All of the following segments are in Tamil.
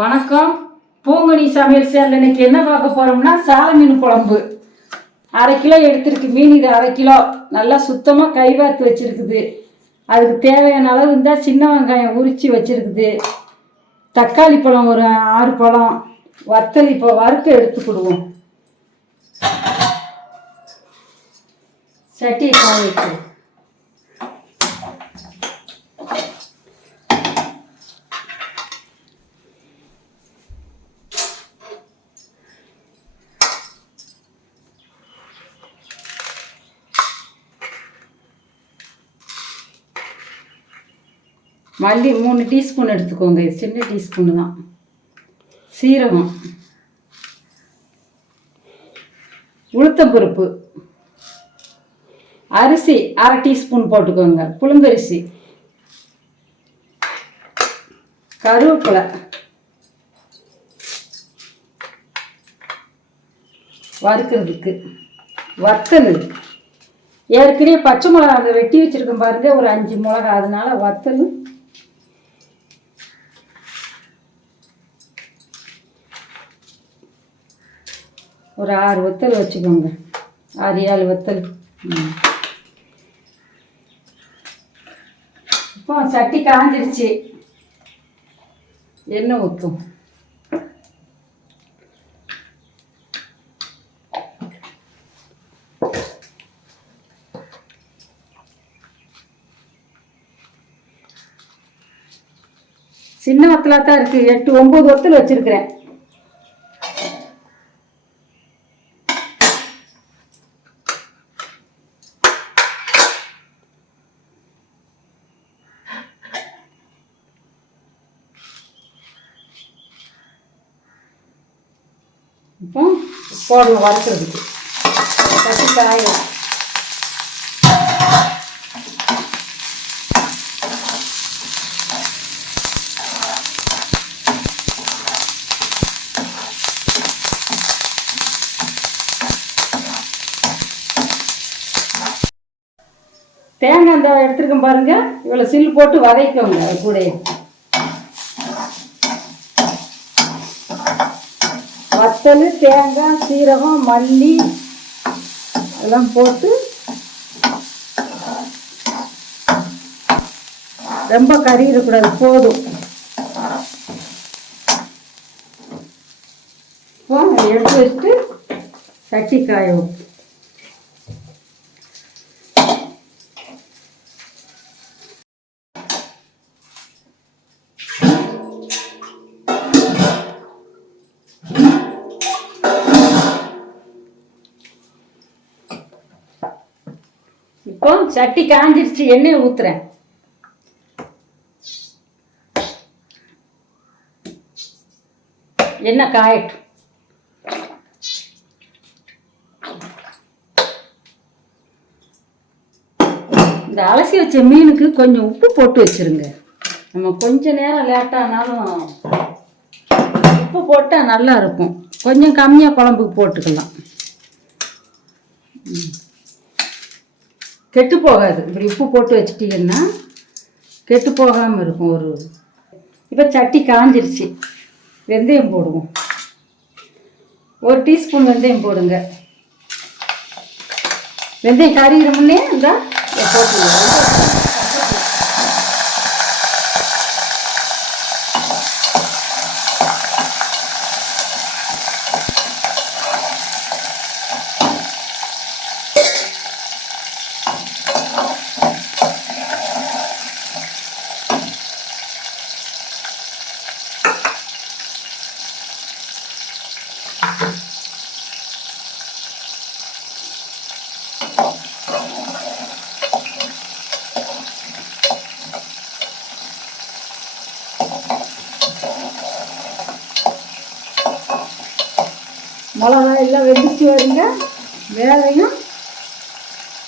வணக்கம். பூங்கனி சமையல் சேனல் இன்னைக்கு என்ன பார்க்க போறோம்னா சால மீன் குழம்பு. 1/2 கிலோ எடுத்துருக்கு மீன். இது 1/2 கிலோ நல்லா சுத்தமாக கைவாத்து வச்சிருக்குது. அதுக்கு தேவையான அளவு இருந்தால் சின்ன வெங்காயம் உரித்து வச்சிருக்குது. தக்காளி பழம் ஒரு 6 பழம். வத்தல் இப்போ வறுத்து எடுத்துக்கிடுவோம். சட்டியை காய வச்சு மல்லி 3 டீஸ்பூன் எடுத்துக்கோங்க. இது சின்ன டீஸ்பூனு தான். சீரகம், உளுத்தம்பருப்பு, அரிசி 1/2 டீஸ்பூன் போட்டுக்கோங்க. புழுங்கரிசி, கருவேப்பிலை, வறுக்கிறதுக்கு வத்தல். ஏற்கனவே பச்சை மிளகா அதை வெட்டி வச்சுருக்கேன் பாருங்க, ஒரு 5 மிளகா. அதனால வத்தல் ஒரு 6 வத்தல் வச்சுக்கோங்க. 6-7 வத்தல். இப்போ சட்டி காஞ்சிருச்சு. எண்ணெய் ஊற்றும். சின்ன வத்தலாக தான் இருக்குது. 8-9 வத்தல் வச்சுருக்கிறேன். இப்போ போடணும் வறுக்கிறதுக்கு. கட்டி காயும். தேங்காய் இந்த எடுத்துருக்கேன் பாருங்க. இவ்வளோ சில்லு போட்டு வதக்கோங்க. அது கூட வத்தல், தேங்காய், சீரகம், மல்லி எல்லாம் போட்டு ரொம்ப கறியிடக்கூடாது. போதும். இப்போ எடுத்து வச்சுட்டு சட்டி காய வைப்போம். இப்போ சட்டி காஞ்சிருச்சு. எண்ணெயை ஊத்துறேன். எண்ணெய் காயட்டும். இந்த அலசி வச்ச மீனுக்கு கொஞ்சம் உப்பு போட்டு வச்சிருங்க. நம்ம கொஞ்ச நேரம் லேட்டானாலும் உப்பு போட்டால் நல்லா இருக்கும். கொஞ்சம் கம்மியாக குழம்புக்கு போட்டுக்கலாம். கெட்டு போகாது. இப்படி உப்பு போட்டு வச்சிட்டிங்கன்னா கெட்டு போகாமல் இருக்கும். இப்போ சட்டி காஞ்சிருச்சு. வெந்தயம் போடுவோம். 1 டீஸ்பூன் வெந்தயம் போடுங்க. வெந்தயம் கறிகிற முன்னே இந்த போட்டுருங்க. மிளகா எல்லாம் வெடிச்சு வருங்க. வேலையும்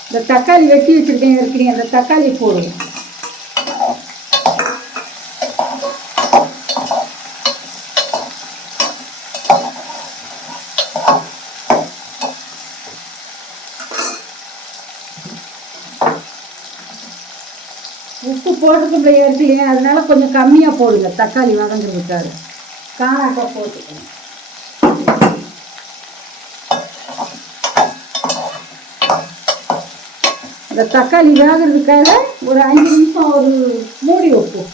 இந்த தக்காளி வெட்டி வச்சுருக்கேன் இருக்கிறீங்க. அந்த தக்காளி போடுங்க. உப்பு போட்டுருக்க ஏற்கலையே, அதனால கொஞ்சம் கம்மியாக போடுங்க. தக்காளி வதங்குறதுக்காரு காணாக்கா போட்டுக்கணும். இந்த தக்காளி வேகிறதுக்காக ஒரு 5 நிமிஷம் ஒரு மூடி வைப்போம்.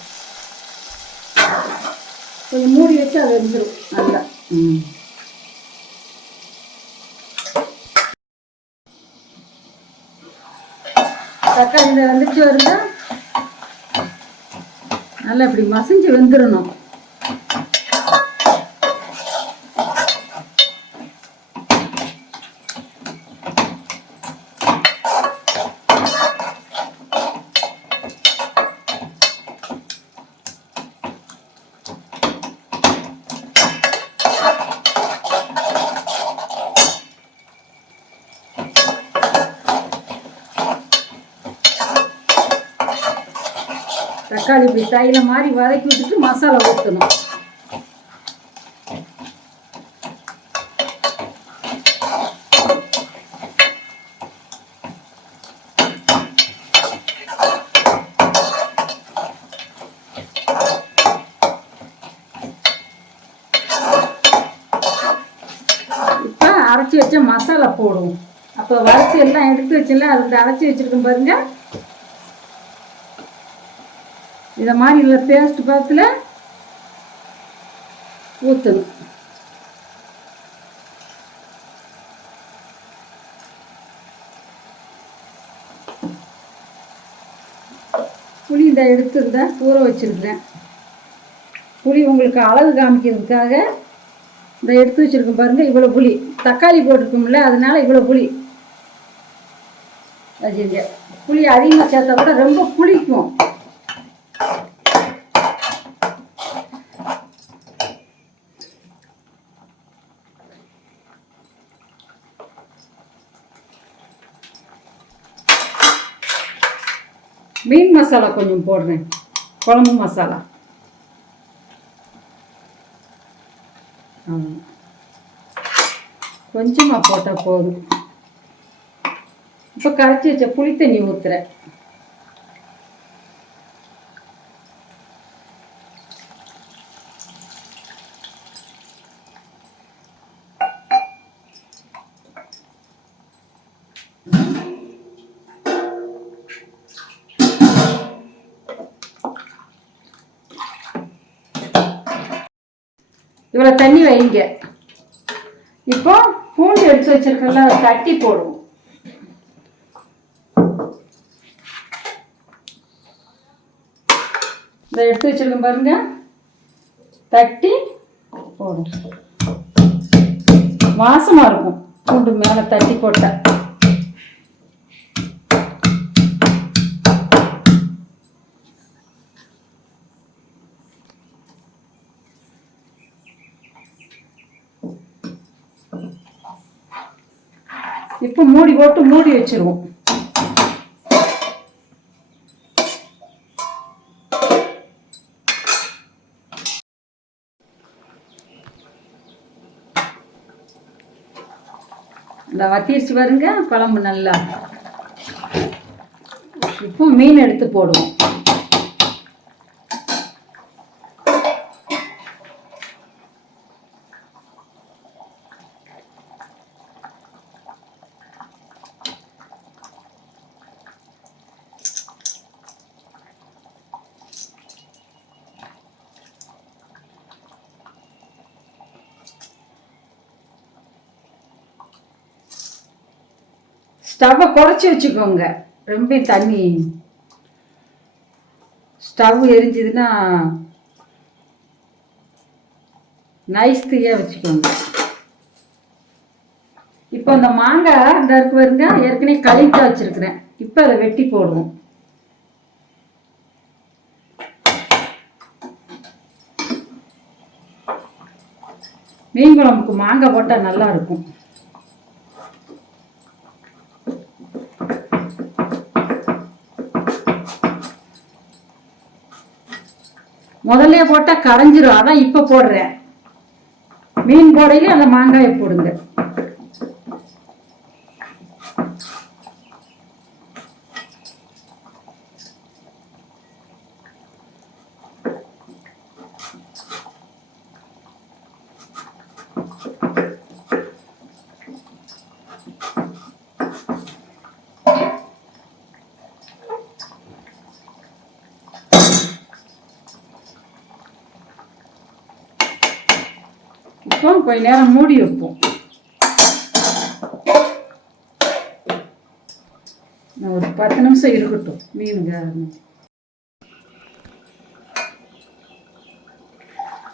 கொஞ்சம் மூடி வச்சு அதை வெந்துடும் நல்லா. தக்காளி இந்த வந்துச்சு வருங்க, நல்லா இப்படி மசிஞ்சு வெந்துடணும். தக்காளி இப்படி தைல மாதிரி வதக்கி விட்டுட்டு மசாலா ஊற்றணும். இப்போ அரைச்சி வச்ச மசாலா போடுவோம். அப்போ வறுத்து எல்லாம் எடுத்து வச்சுல அது அரைச்சி வச்சிருக்கோம் பாருங்க. இதை மாதிரி இல்லை பேஸ்ட் பார்த்துல ஊற்றணும். புளி இதை எடுத்துருந்தேன், ஊற வச்சுருக்கேன். புளி உங்களுக்கு அளவு காமிக்கிறதுக்காக இதை எடுத்து வச்சுருக்கேன் பாருங்கள். இவ்வளோ புளி, தக்காளி போட்டிருக்கோம்ல அதனால இவ்வளோ புளி வச்சுருங்க. புளி அதிகமாக சேர்த்தா கூட ரொம்ப புளிக்கும். மீன் மசாலா கொஞ்சம் போடுறேன், குழம்பு மசாலா. கொஞ்சமாக போட்டால் போதும். இப்போ கரைச்சி வச்ச புளி தண்ணி ஊற்றுறேன். இவ்வளோ தண்ணி வைங்க. இப்போ பூண்டு எடுத்து வச்சிருக்கல தட்டி போடுவோம். இதை எடுத்து வச்சிருக்கேன் பாருங்க, தட்டி போடும். வாசமா இருக்கும் பூண்டு மேலே தட்டி போட்ட. இப்போ மூடி போட்டு மூடி வச்சிருவோம். இந்த வத்திருச்சு பாருங்க குழம்பு நல்லா. இப்போ மீன் எடுத்து போடுவோம். ஸ்டவ்வை குறைச்சி வச்சுக்கோங்க. ரொம்ப தண்ணி ஸ்டவ் எரிஞ்சுதுன்னா நைஸ் தீயாக வச்சுக்கோங்க. இப்போ அந்த மாங்காய் இந்த இருக்கு பாருங்க, ஏற்கனவே கழித்து வச்சிருக்கிறேன். இப்போ அதை வெட்டி போடுவோம். மீன் குழம்புக்கு மாங்காய் போட்டால் நல்லா இருக்கும். முதல்ல போட்டால் கரைஞ்சிரும், அதான் இப்போ போடுறேன். மீன் போடையில அந்த மாங்காயை போடுங்க. இப்போ கொஞ்ச நேரம் மூடி வைப்போம். ஒரு 10 நிமிஷம் இருக்கட்டும் மீனுங்க.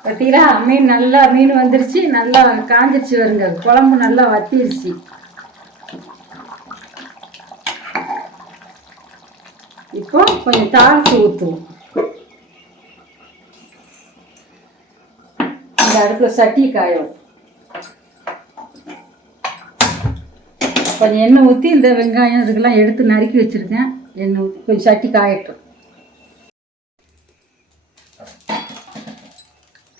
பார்த்தீங்களா, மீன் வந்துருச்சு, நல்லா காஞ்சிருச்சு வருங்க. குழம்பு நல்லா வத்திருச்சு. இப்போ கொஞ்சம் தாளித்து ஊற்றுவோம். இந்த அடுப்பில் சட்டி காயும். கொஞ்சம் எண்ணெய் ஊற்றி இந்த வெங்காயம் இதுக்கெல்லாம் எடுத்து நறுக்கி வச்சுருக்கேன். எண்ணெய் ஊற்றி கொஞ்சம் சட்டி காயட்டும்.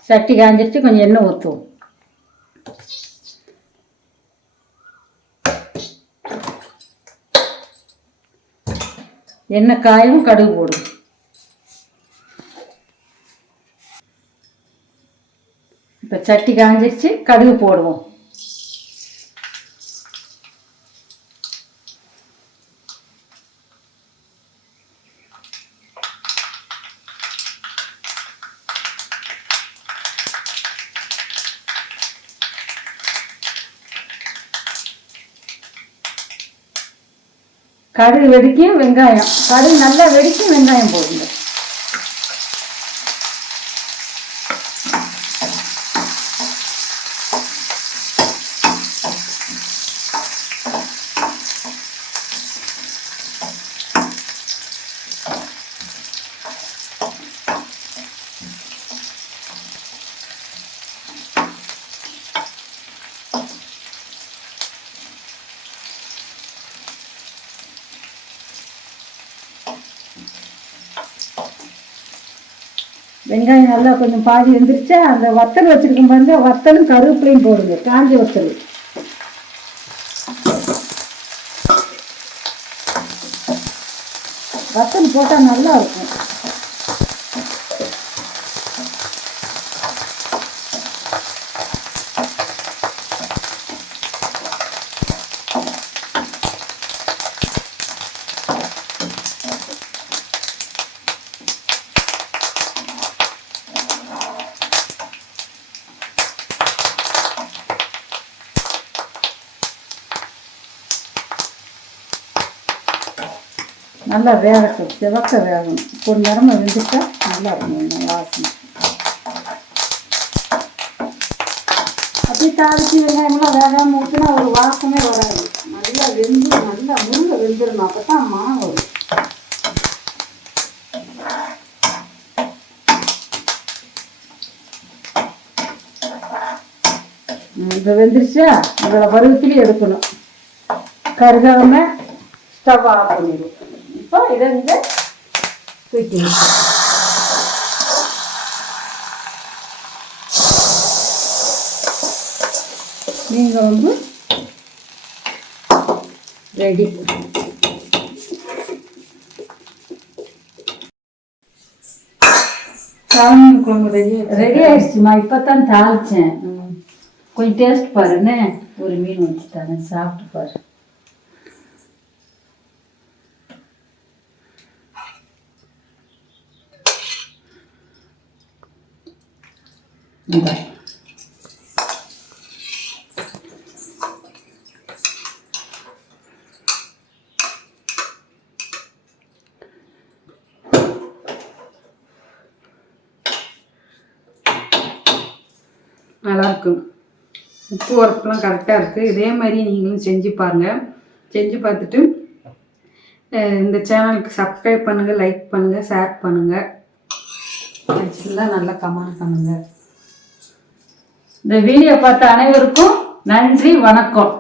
சட்டி காஞ்சிருச்சு, கொஞ்சம் எண்ணெய் ஊற்றுவோம். எண்ணெய் காயும் கடுகு போடும். இப்போ சட்டி காஞ்சிருச்சு, கடுகு போடுவோம். கடுகு வெடிக்கும், வெங்காயம் கடுகு நல்லா வெடிக்கும், வெங்காயம் போடுங்க. வெங்காயம் நல்லா கொஞ்சம் பாதி வந்துருச்சா, அந்த வத்தல் வச்சுருக்கும் பாருங்க, வத்தலும் கருவேப்பிலையும் போடுங்க. காஞ்ச வத்தல் வத்தல் போட்டால் நல்லா இருக்கும். நல்லா வேகட்டும், சிவக்க வேகணும். ஒரு நேரமாக வெந்துட்டா நல்லா இருக்கும் வாசனை. அப்படியே தாளிச்சு வெங்காயமெல்லாம் வேகாமல் ஊற்றினா ஒரு வாசமே வராது. நல்லா நல்லா முருங்கை வெந்துடணும், அப்போ தான் மனம் வரும். இப்போ வெந்துருச்சா, இதில் பருவத்திலையும் எடுக்கணும். கருகாமல் ஸ்டவ் ஆஃப் பண்ணிடுவோம். இப்போ இதை வந்து தூக்கி நீங்கள் வந்து ரெடி. சாமி குழம்பு ரெடி ஆயிடுச்சுமா. இப்போ தான் தாளிச்சேன். கொஞ்சம் டேஸ்ட் பாருன்னு ஒரு மீன் வச்சுட்டாங்க, சாப்பிட்டு பாரு. நல்லாயிருக்கும். உப்பு உரப்புலாம் கரெக்டாக இருக்குது. இதே மாதிரி நீங்களும் செஞ்சு பாருங்கள். செஞ்சு பார்த்துட்டு இந்த சேனலுக்கு சப்ஸ்கிரைப் பண்ணுங்கள், லைக் பண்ணுங்கள், ஷேர் பண்ணுங்கள். ஃபுல்லாக நல்லா கமெண்ட் பண்ணுங்கள். இந்த வீடியோ பார்த்த அனைவருக்கும் நன்றி, வணக்கம்.